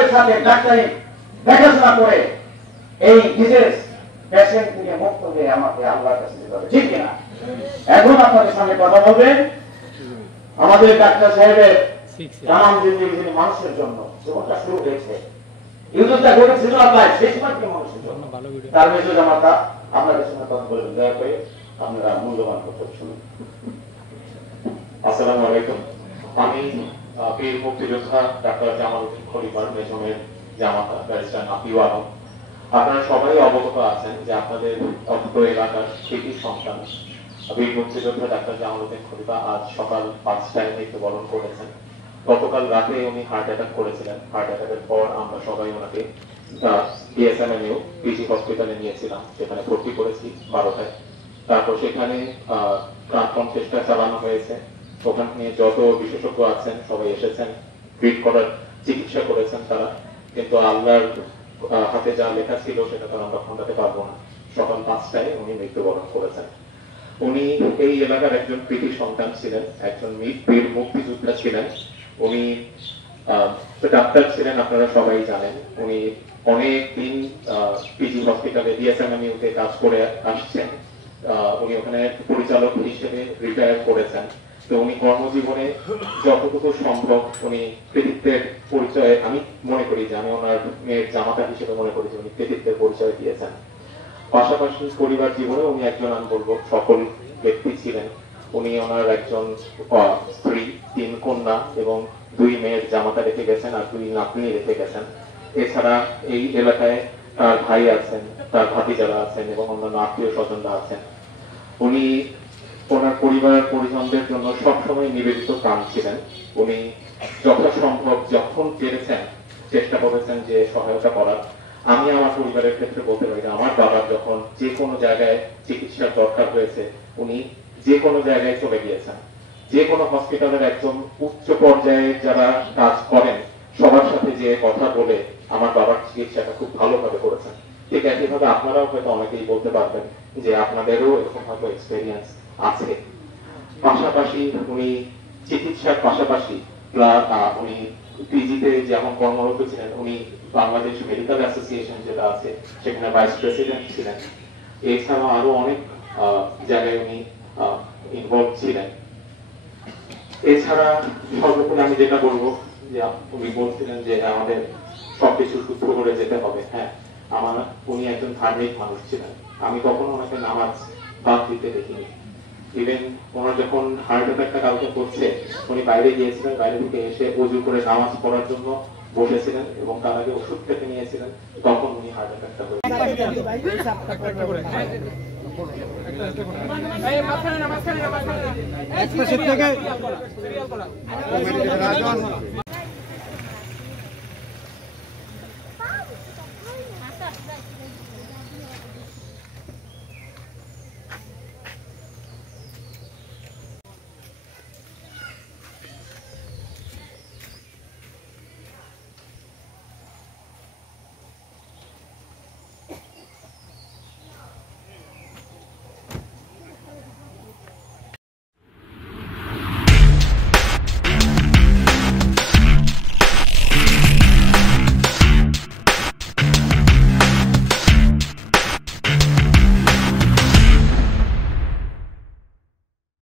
পরিবারের সাথে ডাক্তারি দেখাশোনা করে এই ডিজিজ পেশেন্ট থেকে মুক্ত হয়ে আমাকে আল্লাহর কাছে যেতে হবে, ঠিক কিনা? এখন আপনাদের সামনে কথা বলবেন আমাদের ডাক্তার সাহেবের তামাম জিন্দেগি যিনি মানুষের জন্য জীবনটা শুরু হয়েছে, ইউজটা করেছিল আল্লাহ বেশিরভাগই মানুষের জন্য। তার মেজর জামাতা আপনাদের সঙ্গে কথা বলবেন, দয়া করে আপনারা মূল্যবান কথা শুনুন। আসসালামু আলাইকুম। আমি বীর মুক্তিযোদ্ধা ডাক্তার জামাল উদ্দিন খলিফার মেজমের জামাতা ব্যারিস্টার নাফিউ আলম। আপনারা সবাই অবগত আছেন যে আপনাদের অত্র এলাকার কৃতি সন্তান বীর মুক্তিযোদ্ধা ডাক্তার জামাল উদ্দিন খলিফা আজ সকাল 5টায় মৃত্যুবরণ করেছেন। গতকাল রাতে উনি হার্ট অ্যাটাক করেছিলেন। হার্ট অ্যাটাকের পর আমরা সবাই ওনাকে ডিএসএমএনইউ পিজি হসপিটালে নিয়েছিলাম, সেখানে ভর্তি করেছি 12টায়। তারপর সেখানে প্রাণপণ চেষ্টা চালানো হয়েছে। ওখানে যত বিশেষজ্ঞ আছেন সবাই এসেছেন, ট্রিট করার চিকিৎসা করেছেন তারা, কিন্তু আল্লাহর হাতে যা লেখা ছিল সেটা তো আমরা খণ্ডাতে পারবো না। সকাল 5টায় উনি মৃত্যুবরণ করেছেন। উনি এই এলাকার একজন কৃতি সন্তান ছিলেন, একজন বীর মুক্তিযোদ্ধা ছিলেন। উনি ডাক্তার ছিলেন, আপনারা সবাই জানেন। উনি অনেক দিন পিজি হসপিটালে ডিএসএমএনইউতে কাজ করে আসছেন। উনি ওখানে পরিচালক হিসেবে রিটায়ার করেছেন। তো উনি কর্মজীবনে যতটুকু সম্ভব উনি কৃতিত্বের পরিচয়, আমি মনে করি যে আমি ওনার মেয়ের জামাতা হিসেবে মনে করি যে উনি কৃতিত্বের পরিচয় দিয়েছেন। পাশাপাশি পরিবার জীবনে উনি একজন, আমি বলবো, সফল ব্যক্তি ছিলেন। উনি ওনার একজন স্ত্রী, 3 কন্যা এবং 2 মেয়ের জামাতা রেখে গেছেন আর 2 নাতনি রেখে গেছেন। এছাড়া এই এলাকায় তার ভাই আছেন, তার ভাতিজারা আছেন এবং অন্যান্য আত্মীয় স্বজনরা আছেন। উনি ওনার পরিবার পরিজনদের জন্য সবসময় নিবেদিত প্রাণ ছিলেন। উনি যথাসম্ভব যখন পেরেছেন চেষ্টা করেছেন যে সহায়তা করার। আমি আমার পরিবারের ক্ষেত্রে বলতে পারি যে আমার বাবার যখন যে কোনো জায়গায় চিকিৎসার দরকার হয়েছে উনি যে কোনো জায়গায় চলে গিয়েছেন। যে কোনো হসপিটালের একদম উচ্চ পর্যায়ে যারা কাজ করেন সবার সাথে যে কথা বলে আমার বাবার চিকিৎসাটা খুব ভালোভাবে করেছেন। ঠিক একইভাবে আপনারাও হয়তো অনেকেই বলতে পারবেন যে আপনাদেরও এরকম হয়তো এক্সপেরিয়েন্স আছে। পাশাপাশি উনি চিকিৎসার পাশাপাশি উনি পিজিতে যেমন কর্মরত ছিলেন, উনি বাংলাদেশ মেডিকেল অ্যাসোসিয়েশন যেটা আছে সেখানে ভাইস প্রেসিডেন্ট ছিলেন। এছাড়াও আরো অনেক জায়গায় উনি ইনভলভ ছিলেন। এছাড়া সর্বোপরি আমি যেটা বলবো যে উনি বলছিলেন যে আমাদের সবকিছু সূত্র করে যেতে হবে। হ্যাঁ, উনি একজন ধার্মিক মানুষ ছিলেন। আমি কখনো ওনাকে নামাজ বাদ দিতে দেখিনি। ইভেন ওনার যখন হার্ট অ্যাটাকটা কালকে করছে, উনি বাইরে গিয়েছিলেন, বাইরে থেকে এসে ওযু করে নামাজ পড়ার জন্য বসেছিলেন এবং তার আগে ওষুধ খেতে নিয়েছিলেন, তখন উনি হার্ট অ্যাটাকটা হয়েছে।